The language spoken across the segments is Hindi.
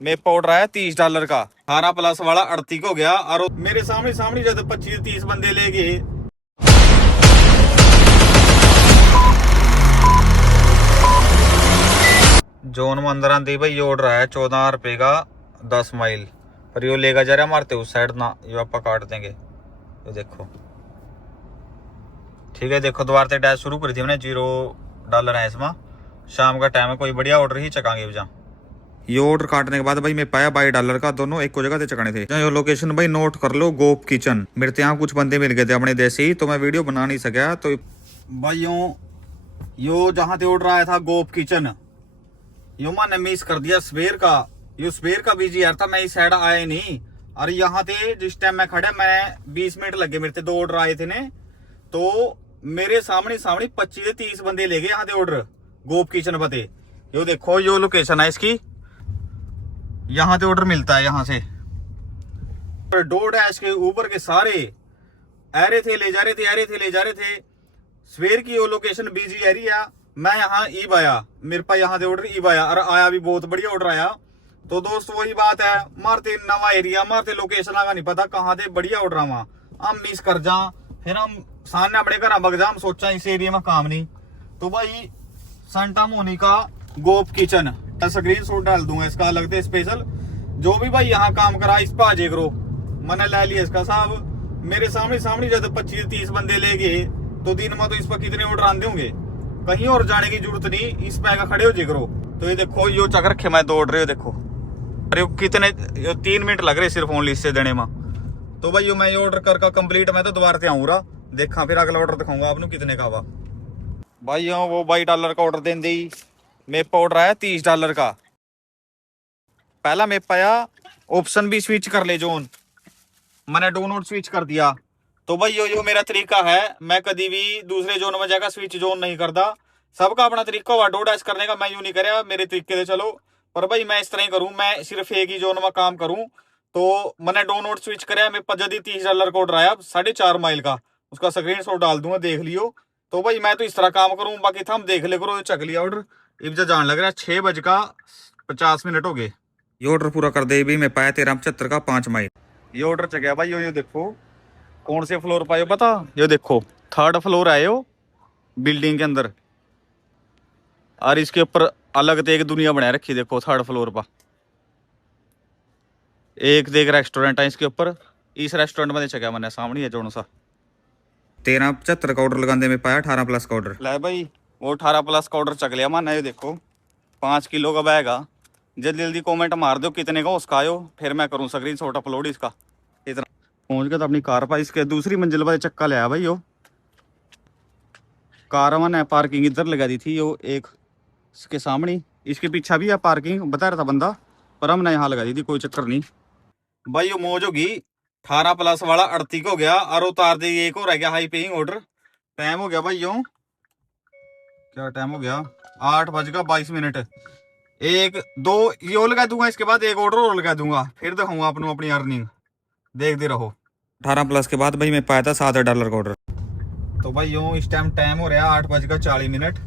में पाउडर आया $30 का। 18+ वाला 38 हो गया। और मेरे सामने सामने जब 25-30 बंदे ले गए। जोन में अंदर आती भाई ये ऑर्डर आया 14 रुपए का 10 माइल पर यो लेगा जा रहा मारते उस साइड ना, यो आप काट देंगे। तो देखो ठीक है, देखो दोबारा से डैश शुरू करी थी मैंने। $0 है इसमें। शाम का टाइम है, कोई बढ़िया ऑर्डर ही चकाएंगे जा। ये ऑर्डर काटने के बाद भाई मैं पाया $22 का, दोनों एक को जगह से चकाने थे। ये लोकेशन भाई नोट कर लो, गोप किचन। मेरे यहाँ कुछ बंदे मिल गए थे अपने देसी, तो मैं वीडियो बना नहीं सका। तो भाई यो जहाँ से ऑर्डर आया था गोप किचन, यो मैंने मिस कर दिया सवेर का। यो सवेर का बिजी यार था, मैं इस साइड आया नहीं। और यहाँ थे जिस टाइम मैं खड़ा, मैं 20 मिनट लगे मेरे 2 ऑर्डर आए थे ने। तो मेरे सामने सामने 25 से 30 बंदे ले गए यहाँ से ऑर्डर गोप किचन पते। यो देखो यो लोकेशन है इसकी, यहाँ से ऑर्डर मिलता है। यहाँ से डोर डैश के ऊपर के सारे आ रहे थे, ले जा रहे थे, आ रहे थे, ले जा रहे थे। सवेर की वो लोकेशन बिजी एरिया। मैं यहाँ ईब आया, मेरे पास यहाँ से ऑर्डर ईब आया और आया भी बहुत बढ़िया ऑर्डर आया। तो दोस्त वही बात है, मारते नवा एरिया, मारते लोकेशन का नहीं पता कहाँ से बढ़िया ऑर्डर आवा, हम मिस कर जा, फिर हम सामने अपने घर बग जा, हम सोचा इस एरिया में काम नहीं। तो भाई सांता मोनिका गोप किचन स्क्रीन शॉट डाल दूंगा इसका अलग से स्पेशल। जो भी भाई यहाँ काम करा इस पर आ जाए करो, मैंने ले लिया इसका साहब। मेरे सामने सामने जब 25-30 बंदे ले गए, तो दिन में तो इस पर कितने ऑर्डर आते होंगे, कहीं और जाने की जरूरत नहीं, इस पे खड़े हो जाए करो। तो ये देखो यो चक रखे मैं 2 ऑर्डर, देखो अरे कितने 3 मिनट लग रहे सिर्फ ओनली इससे देने में। तो भाई मैं ये ऑर्डर कर कंप्लीट, मैं तो दोबारा से आऊँ रहा देखा, फिर अगला ऑर्डर दिखाऊंगा आपने कितने का हुआ। भाई वो $22 का ऑर्डर देने दी, मेरे पे ऑर्डर आया $30 का। पहला मेरे पाया ऑप्शन भी स्विच कर ले जोन, मैंने डो नोट स्विच कर दिया। तो भाई यो मेरा तरीका है, मैं कभी भी दूसरे जोन में जाकर स्विच जोन नहीं करता। सबका अपना तरीका हुआ डो डैश करने का, मैं यूं नहीं कराया मेरे तरीके से चलो। पर भाई मैं इस तरह ही करूं, मैं सिर्फ एक ही जोन में काम करूं। तो मैंने डो नोट स्विच कराया, मेरे पास जल्दी $30 का ऑर्डर आया 4.5 माइल का, उसका स्क्रीन शॉट डाल दूंगा, देख लियो। तो भाई मैं तो इस तरह काम करूं, बाकी था हम देख ले करो। चक लिया ऑर्डर, इब जान लग रहा है 6:50 हो गए। ये ऑर्डर पूरा कर दे भी मैं पाया 1375 का 5 माइल। ये ऑर्डर चल गया भाई। यो देखो कौन से फ्लोर पाए हो पता, ये देखो 3rd फ्लोर आए हो बिल्डिंग के अंदर, और इसके ऊपर अलग से एक दुनिया बना रखी, देखो 3rd फ्लोर पर एक देख रेस्टोरेंट है इसके ऊपर। इस रेस्टोरेंट में चल गया मैंने, सामने है जोन सा। 1375 का ऑर्डर लगाने में पाया 18+ का ऑर्डर। ले भाई वो 18+ का ऑर्डर चक लिया मैंने। ये देखो 5 किलो का बैग आ। जल्दी जल्दी कमेंट मार दो कितने का उसका आयो, फिर मैं करूँ स्क्रीन शॉट अपलोड इसका। इतना पहुंच गया तो अपनी कार पर, इसके दूसरी मंजिल पर चक्का ले आया भाई। यो कार मैंने पार्किंग इधर लगा दी थी, यो एक इसके सामने, इसके पीछे भी है पार्किंग बता रहा था बंदा, पर हमने यहाँ लगा दी थी, कोई चक्कर नहीं भाई। यो मौज होगी 18+ वाला 38 हो गया, और उतार दे एक और रह गया हाई पेइंग ऑर्डर। टाइम हो गया भाई यो क्या टाइम हो गया, 8:22। एक दो यो लगा दूंगा, इसके बाद एक ऑर्डर और लगा दूंगा, फिर दिखाऊंगा आपको अपनी अर्निंग, देखते रहो। 18+ के बाद भाई मैं पाया था $7 का ऑर्डर। तो भाई यूँ इस टाइम हो रहा है 8:40।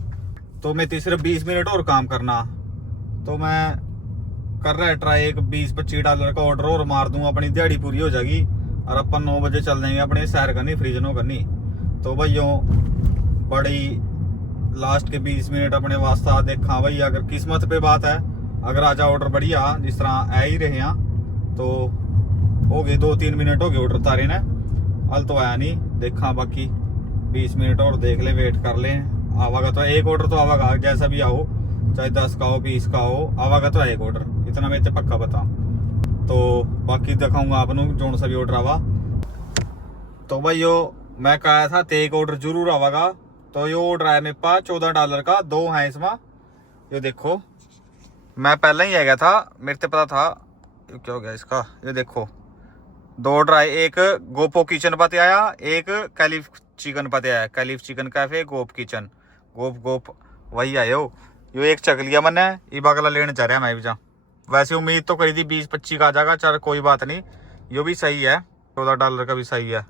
तो मैं सिर्फ 20 मिनट और काम करना, तो मैं कर रहा है ट्राई एक $20-25 का ऑर्डर और मार दूंगा, अपनी दिहाड़ी पूरी हो जाएगी। और अपन 9 बजे चल देंगे अपने सैर करनी, फ्रीजनों करनी। तो भाई यूँ बड़ी लास्ट के 20 मिनट अपने वास्ता देखा भाई, अगर किस्मत पे बात है, अगर आजा ऑर्डर बढ़िया जिस तरह आ ही रहे हैं, तो हो गए 2-3 मिनट हो गए ऑर्डर तारे ने, हल तो आया नहीं। देखा बाकी 20 मिनट और देख ले, वेट कर ले, आवागा तो एक ऑर्डर तो आवागा, जैसा भी आओ, चाहे 10 का हो 20 का हो, आवागा तो एक ऑर्डर, इतना मैं तो पक्का बता। तो बाकी दिखाऊंगा आपको जो सा भी ऑर्डर आवा। तो भाई यो मैं कहा था ते एक ऑर्डर जरूर आवागा। तो ये ऑर्डर आया मेरे पास $14 का, 2 हैं इसमें। ये देखो मैं पहले ही आ गया था, मेरे से पता था क्या हो गया इसका। ये देखो 2 ऑर्डर आए, एक गोपो किचन पते आया, एक कैलिफ चिकन पते आया, कैलिफ चिकन कैफे गोप किचन, गोप वही आए हो। यो एक चक लिया मैंने, ये बगला लेने जा रहा मैं भी जा। वैसे उम्मीद तो करी थी 20-25 का आ जाएगा, चल कोई बात नहीं, यो भी सही है, $14 का भी सही है।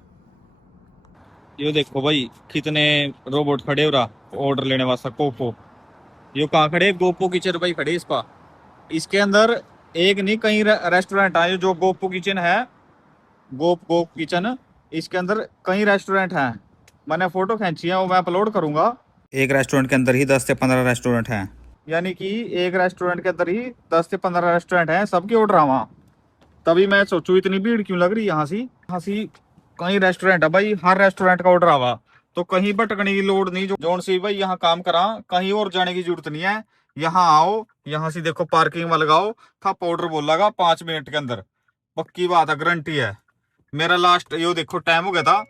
ये देखो भाई कितने रोबोट खड़े हो रहा ऑर्डर लेने वास्ता। गोपो यो कहाँ खड़े, गोपो किचन भाई खड़े इस पा, इसके अंदर एक नहीं कई रेस्टोरेंट है जो गोपू किचन है, गोप किचन, इसके अंदर कई रेस्टोरेंट हैं। मैंने फोटो खींची है, वो मैं अपलोड करूंगा। एक रेस्टोरेंट के अंदर ही 10 से 15 रेस्टोरेंट हैं, यानी कि एक रेस्टोरेंट के अंदर ही 10 से 15 रेस्टोरेंट हैं, सबके ऑर्डर आवा। तभी मैं सोचू इतनी भीड़ क्यों लग रही है। यहाँ सी कई रेस्टोरेंट है भाई, हर रेस्टोरेंट का ऑर्डर आवा, तो कहीं भटकने की लोड़ नहीं। जोन सी भाई यहाँ काम करा, कहीं और जाने की जरूरत नहीं है। यहाँ आओ, यहाँ से देखो पार्किंग में लगाओ, था ऑर्डर बोलेगा 5 मिनट के अंदर, पक्की बात है, गारंटी है। मेरा लास्ट यो देखो टाइम हो गया था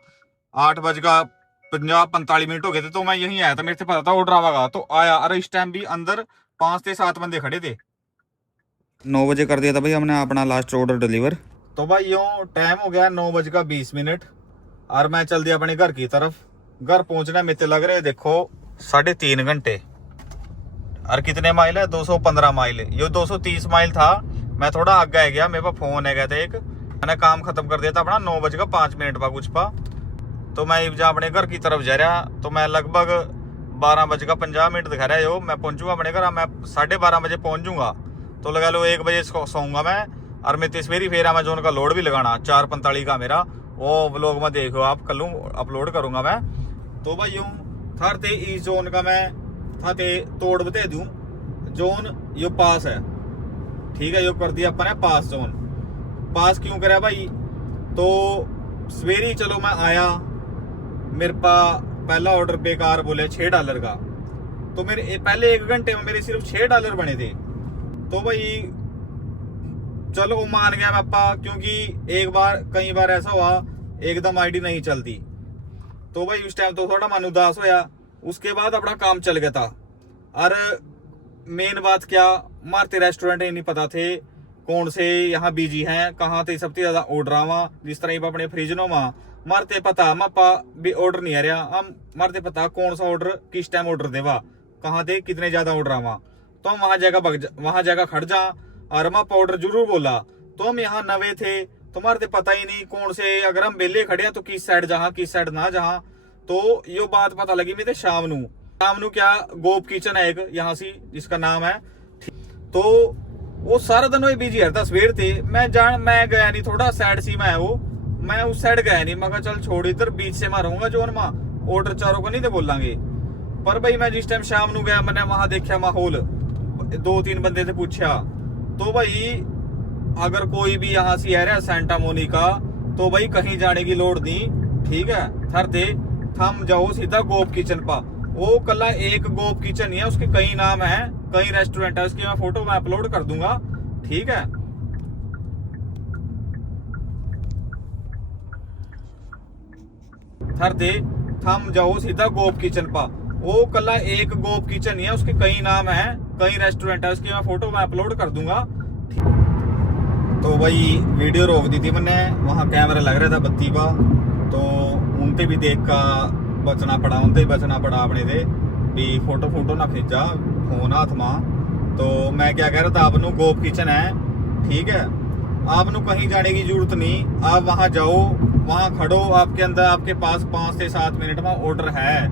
8:50-45 मिनट हो गए थे, तो मैं यहीं आया था, मेरे से पता था ऑर्डर आवागा तो आया। अरे इस टाइम भी अंदर 5 से 7 बंदे खड़े थे। 9 बजे कर दिया था भाई हमने अपना लास्ट ऑर्डर डिलीवर। तो भाई यूँ टाइम हो गया 9:20 और मैं चल दिया अपने घर की तरफ। घर पहुंचने में तो लग रहे देखो 3.5 घंटे। और कितने माइल है? 215 माइल। ये 230 माइल था। मैं थोड़ा आगे गया, मेरे पास फोन है गया था एक, मैंने काम खत्म कर दिया था अपना 9:05 पा कुछ पा। तो मैं जहाँ अपने घर की तरफ जा रहा, तो मैं लगभग 12:50 दिखा रहा है यो, मैं पहुंचूंगा अपने घर। मैं 12:30 बजे पहुंच जाऊंगा, तो लगा लो 1 बजे सोऊंगा मैं। और मैं तस्वीरी फेर अमेजोन का लोड भी लगाना 4:45 का मेरा, वो व्लॉग में देखो आप, कल अपलोड करूंगा मैं। तो भाई यूँ थर ते इस जोन का मैं था ते तोड़ बता दूं, जोन यो पास है, ठीक है, यो कर दिया अपने पास जोन। पास क्यों करा भाई? तो सवेरे चलो मैं आया, मेरे पा पहला ऑर्डर बेकार बोले $6 का, तो मेरे पहले 1 घंटे में मेरे सिर्फ $6 बने थे। तो भाई चलो मान गया मैं पा, क्योंकि कई बार ऐसा हुआ एकदम आईडी नहीं चलती, तो भाई उस टाइम तो थोड़ा मन उदास होया। उसके बाद अपना काम चल गया था। और मेन बात क्या, मारते रेस्टोरेंट ही नहीं पता थे कौन से यहाँ बिजी हैं, कहाँ थे सबसे ज्यादा ऑर्डर आवा। जिस तरह अपने फ्रिजनों में मारते पता मापा भी ऑर्डर नहीं आ रहा, हम मारते पता कौन सा ऑर्डर किस टाइम ऑर्डर देवा, कहाँ थे कितने ज्यादा ऑर्डर आवा, तो हम वहां जगह खड़ जा। और मापा ऑर्डर जरूर बोला, तो हम यहाँ नवे थे, तुम्हारे पता ही नहीं कौन से, अगर हम बेले खड़े तो किस साइड जहाँ किस साइड ना जहाँ। तो यो बात पता लगी मेरे शाम नू क्या, गोप किचन है एक यहाँ सी जिसका नाम है, तो वो सारा दिन वही बिजी रहता। सवेर थे मैं गया नहीं, थोड़ा साइड सी में वो, मैं उस साइड गया नहीं। मैं चल छोड़, इधर बीच से मैं रहूंगा जोन में, ऑर्डर चारों को नहीं थे बोलांगे। पर भाई मैं जिस टाइम शाम नू गया, मैंने वहां देखा माहौल, 2-3 बंदे से पूछा, तो भाई अगर कोई भी यहाँ से आ रहा है सेंटा मोनिका, तो भाई कहीं जाने की लोड़ नहीं, ठीक है, थरते थम जाओ सीधा गोप किचन पा। वो कला एक गोप किचन ही है, उसके कई नाम है, कई रेस्टोरेंट है, उसकी मैं फोटो मैं अपलोड कर दूंगा, ठीक है। थरते थम जाओ सीधा गोप किचन पा। वो कला एक गोप किचन ही है, उसके कई नाम है, कई रेस्टोरेंट है, उसकी मैं फोटो मैं अपलोड कर दूंगा। तो भाई वीडियो रोक दी थी मैंने, वहाँ कैमरा लग रहा था बत्ती का, तो उनते भी देख का बचना पड़ा, उनते भी बचना पड़ा अपने से भी फोटो ना खींचा फोन हाथ में। तो मैं क्या कह रहा था, आपनू गोप किचन है, ठीक है, आपनू कहीं जाने की जरूरत नहीं, आप वहाँ जाओ, वहाँ खड़ो, आपके अंदर आपके पास 5 से 7 मिनट में ऑर्डर है,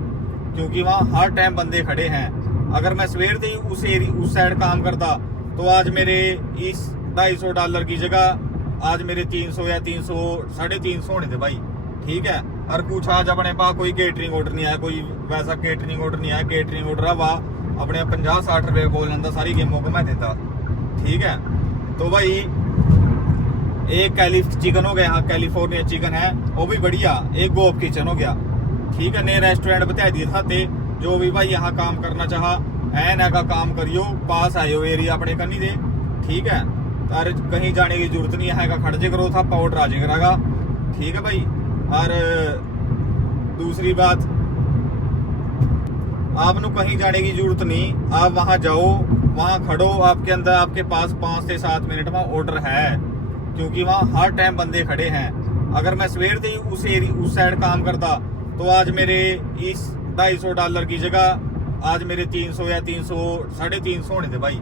क्योंकि वहाँ हर टाइम बंदे खड़े हैं। अगर मैं सवेर से उस साइड काम करता, तो आज मेरे इस $250 की जगह आज मेरे 300 या 300 350 होने थे भाई, ठीक है। और कुछ आज अपने पास कोई केटरिंग ऑर्डर नहीं आया, कोई वैसा केटरिंग ऑर्डर नहीं आया। केटरिंग ऑर्डर आवा अपने 50-60 रुपए बोल जाता, सारी गेमों को मैं देता, ठीक है। तो भाई एक चिकन हो गया, यहाँ कैलिफोर्निया चिकन है, वो भी बढ़िया। एक गोप किचन हो गया, ठीक है। नए रेस्टोरेंट बता दिए था ते, जो भी भाई यहाँ काम करना चाहा ऐन का काम करियो, पास आयो एरिया अपने करनी दे, ठीक है। और कहीं जाने की जरूरत नहीं है, खर्चे करो था पाउडर राजे करागा, ठीक है भाई। और दूसरी बात, आपनू कहीं जाने की जरूरत नहीं, आप वहां जाओ, वहां खड़ो, आपके अंदर आपके पास 5 से 7 मिनट में ऑर्डर है, क्योंकि वहाँ हर टाइम बंदे खड़े हैं। अगर मैं सवेर से उस साइड काम करता, तो आज मेरे इस $250 की जगह आज मेरे 300 या 350 होने थे भाई।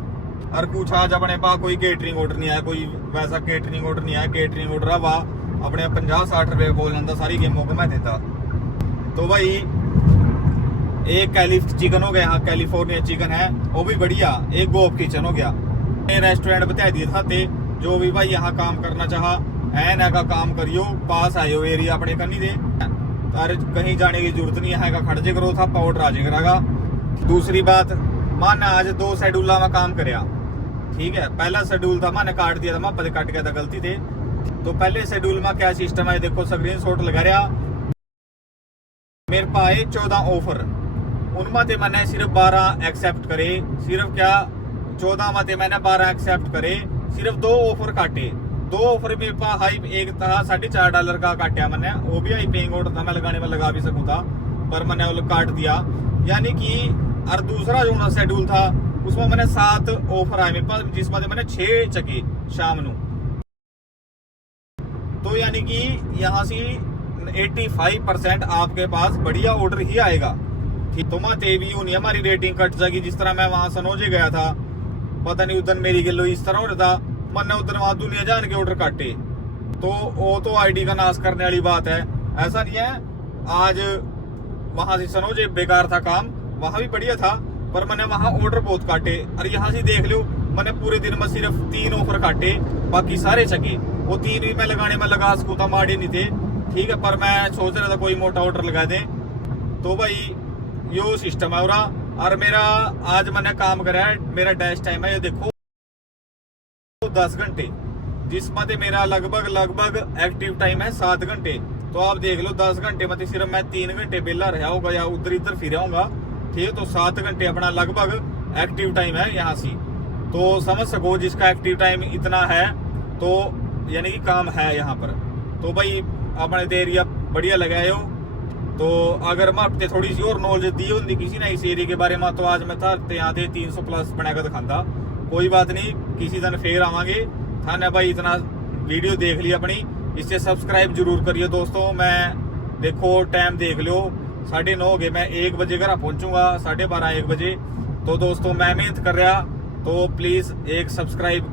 और कुछ आज अपने पास कोई केटरिंग ऑर्डर नहीं आया, कोई वैसा केटरिंग ऑर्डर नहीं आया। केटरिंग ऑर्डर आवा अपने 50-60 रुपए बोल जाता, सारी गेमों को मैं देता। तो भाई एक चिकन हो गया, यहाँ कैलिफोर्निया चिकन है, वो भी बढ़िया। एक गोप किचन हो गया, रेस्टोरेंट बता दिए था ते जो भी भाई यहाँ काम करना चाहा ऐन है का काम करियो, पास आयो एरिया अपने करनी दे, तारे कहीं जाने की जरूरत नहीं है, खड़ जे करो था पाउडर आ जाएगा। दूसरी बात, माने आज 2 शेड्यूल में काम करया, ठीक है। पहला शेड्यूल था मैंने काट दिया था, मैं पद काट गया था गलती थे। तो पहले शेड्यूल में क्या सिस्टम है, देखो स्क्रीन शॉट लगा रहा, मेरे पास 14 ऑफर, उनमें से मैंने सिर्फ 12 एक्सेप्ट करे, सिर्फ क्या 14 में से मैंने 12 एक्सेप्ट करे, सिर्फ 2 ऑफर काटे। 2 ऑफर मेरे पास हाई, एक था $4.5 का काटा मैंने, वो भी हाई पेइंग ऑर्डर था, मैं लगाने में लगा भी सकूं था, पर मैंने वो काट दिया। यानी कि और दूसरा जो शेड्यूल था उसमें मैंने 7 ऑफर आए मेरे पास, जिसमें मैंने 6 चके शाम नू। तो यानी कि यहाँ से 85% आपके पास बढ़िया ऑर्डर ही आएगा, ठीक। तो मैं भी नहीं हमारी रेटिंग कट जाएगी। जिस तरह मैं वहां सनोजे गया था, पता नहीं उधर मेरी गिलो इस तरह हो रहा था, मैंने उधर वहां दुनिया जान के ऑर्डर काटे, तो वो तो आईडी का नाश करने वाली बात है। ऐसा नहीं है, आज वहां से सनोजे बेकार था काम, वहां भी बढ़िया था, पर मैंने वहां ऑर्डर बहुत काटे। और यहाँ से देख लो, मैंने पूरे दिन में सिर्फ 3 ऑफर काटे, बाकी सारे चके। वो 3 भी मैं लगाने में लगा सकूं था, माड़े नहीं थे, ठीक है। पर मैं सोच रहा था कोई मोटा ऑर्डर लगा दे। तो भाई यो सिस्टम है। और मेरा आज मैंने काम करा है, मेरा डैश टाइम है ये देखो 10 घंटे, जिसमें मेरा लगभग एक्टिव टाइम है 7 घंटे। तो आप देख लो 10 घंटे में सिर्फ मैं 3 घंटे बेला रहा होगा या उधर इधर फिर आऊंगा, ठीक है। तो 7 घंटे अपना लगभग एक्टिव टाइम है यहाँ से। तो समझ सको जिसका एक्टिव टाइम इतना है, तो यानी कि काम है यहाँ पर। तो भाई अपने एरिया बढ़िया लगाए हो। तो अगर मैं अपने थोड़ी सी और नॉलेज दी होती किसी ने इस एरिया के बारे में, तो आज मैं था यहाँ 300+ बनाकर दिखाता। कोई बात नहीं, किसी दिन फिर आवांगे। थाने भाई इतना वीडियो देख ली अपनी, इससे सब्सक्राइब जरूर करिए दोस्तों। मैं देखो टाइम देख लो 9:30 हो गए, मैं 1 बजे घर पहुंचूंगा, 12:30 1 बजे। तो दोस्तों मैं मेहनत कर रहा, तो प्लीज एक सब्सक्राइब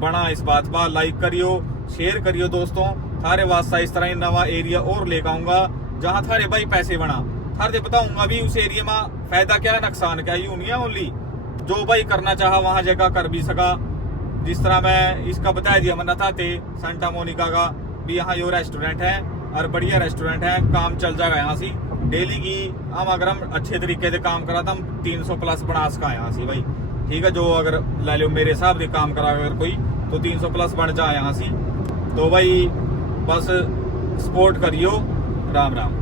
बना इस बात पर, लाइक करियो, शेयर करियो दोस्तों। थारे वास्ता इस तरह नवा एरिया और लेकर आऊंगा जहां थारे भाई पैसे बना, थारे बताऊंगा भी उस एरिया में फायदा क्या नुकसान क्या। यूं नहीं है, ओनली जो भाई करना चाहा वहां जगह कर भी सका। जिस तरह मैं इसका बता दिया मैंने था सेंटा मोनिका का भी, यहाँ यो रेस्टोरेंट है और बढ़िया रेस्टोरेंट है, काम चल जाएगा यहाँ से डेली की। हम अगर हम अच्छे तरीके से काम करा तो हम 300+ बना सका यहाँ से भाई, ठीक है। जो अगर ले लो मेरे हिसाब से काम करा अगर कोई, तो 300+ बन जाए यहाँ से। तो भाई बस सपोर्ट करियो। राम राम।